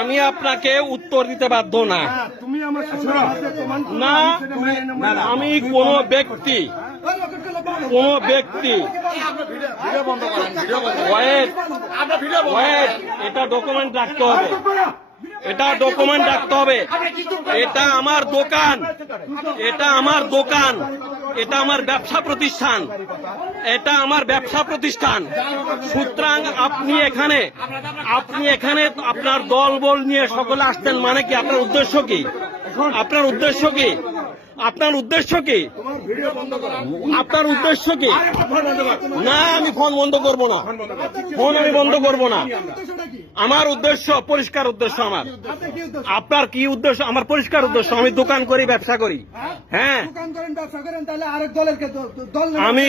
আমি আপনাকে উত্তর দিতে বাধ্য না। না, আমি কোন ব্যক্তি এটা ডকুমেন্ট রাখতে হবে, এটা ডকুমেন্ট রাখতে হবে। এটা আমার দোকান, এটা আমার দোকান, এটা আমার ব্যবসা প্রতিষ্ঠান, এটা আমার ব্যবসা প্রতিষ্ঠান। সুতরাং আপনি এখানে আপনার দল বল নিয়ে সকলে আসতেন মানে কি? আপনার উদ্দেশ্য কি? আপনার উদ্দেশ্য কি? আপনার উদ্দেশ্য কি? আপনার উদ্দেশ্য কি? না, আমি ফোন বন্ধ করব না, ফোন আমি বন্ধ করব না। আমার উদ্দেশ্য পরিষ্কার, উদ্দেশ্য আমার। আপনার কি উদ্দেশ্য? আমার পরিষ্কার উদ্দেশ্য, আমি দোকান করি, ব্যবসা করি। হ্যাঁ, আমি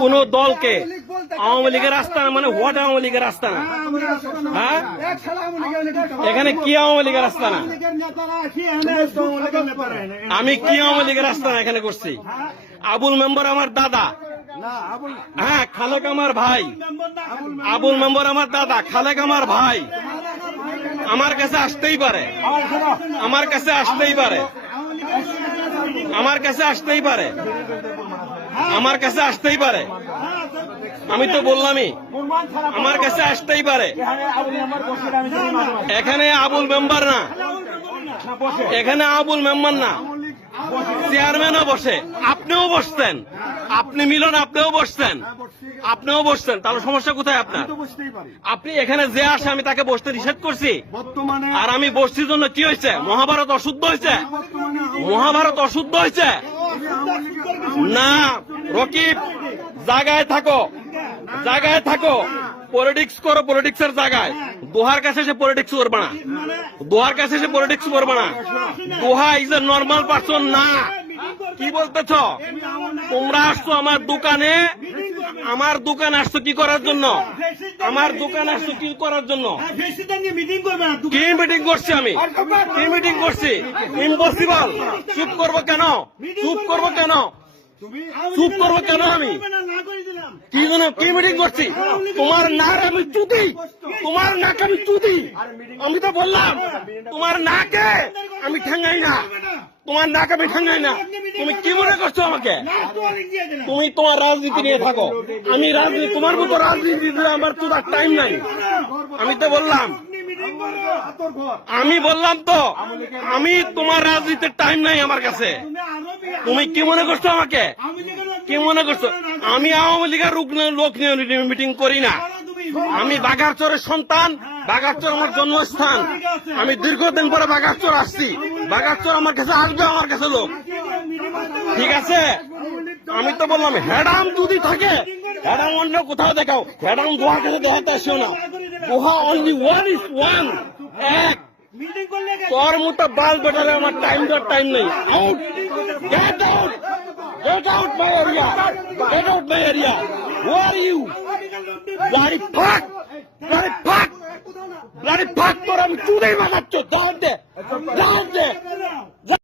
কোন দলকে আওয়ামী লীগের আস্তানা মানে হোয়াট আওয়ামী লীগের আস্তানা? হ্যাঁ, এখানে কি আওয়ামী লীগের আস্তানা? আমি কি আওয়ামী লীগের আস্তানা এখানে করছি? আবুল মেম্বার আমার দাদা, হ্যাঁ, খালেক আমার ভাই। আবুল মেম্বার আমার দাদা, খালেক আমার ভাই। আমার কাছে আসতেই পারে, আমার কাছে আসতেই পারে, আমার কাছে আসতেই পারে, আমার কাছে আসতেই পারে। আমি তো বললামই, আমার কাছে আসতেই পারে। এখানে আবুল মেম্বার না, এখানে আবুল মেম্বার না, চেয়ারম্যানও বসে, আপনিও বসতেন, আপনি মিলন আপনিও বসতেন, আপনিও বসতেন। তাহলে সমস্যা কোথায় আপনার? আপনি এখানে যে আসে আমি তাকে বসতে নিষেধ করছি, আর আমি বসছির জন্য কি হয়েছে? মহাভারত অশুদ্ধ হয়েছে, মহাভারত অশুদ্ধ হয়েছে। না রকিব, জায়গায় থাকো, জায়গায় থাকো, পলিটিক্স করো পলিটিক্সের জায়গায়। দোহার কাছে সে পলিটিক্স করবে না, দোহার কাছে সে পলিটিক্স করবে না। দোহা ইজ এ নর্মাল পারসন না। কি বলতেছ? তোমরা আসছো আমার দোকানে, আমার দোকান আসছো কি করার জন্য? আমার দোকান আসছো কি করার জন্য? কি মিটিং করছি আমি? কি মিটিং করছি? ইম্পসিবল। চুপ করবো কেন? চুপ করবো কেন? চুপ করবো কেন? আমি কি জন্য কি মিটিং করছি? তোমার নাক আমি চুদি, তোমার নাক আমি চুদি। আমি তো বললাম তোমার নাকে আমি ঠেঙ্গাই না, তোমার নাক আমি ঠেঙ্গাই না। তুমি কি মনে করছো আমাকে? তুমি তোমার রাজনীতি নিয়ে থাকো, আমি রাজনীতি, তোমার মতো রাজনীতি আমার চুদার টাইম নাই। আমি তো বললাম, আমি বললাম তো, আমি তোমার রাজনীতির টাইম নাই আমার কাছে। তুমি কি মনে করছো আমাকে? কি মনে করছো? আমি আওয়ামী লীগের লোক নিয়ে মিটিং করি না। আমি বাঘারচরের সন্তান, বাঘারচর আমার জন্মস্থান। আমি দীর্ঘদিন পরে বাঘারচর আসছি, বাঘারচর আমার কাছে আসবে, আমার কাছে লোক। ঠিক আছে, আমি তো বললাম হেডাম যদি থাকে, হেডাম অন্য কোথাও দেখাও, হেডাম দোহার কাছে দেখাতে আসিও না। দোহা অনলি ওয়ান ইজ ওয়ান, এক। তোর মতো বাল বেটালে আমার টাইম নেই। Out, get out, get out my area, get out my area. Who are you? Bloody fuck, bloody fuck, bloody fuck. তোর আমি চুদেই মাগাচ্ছ, দাও দে, দাও দে।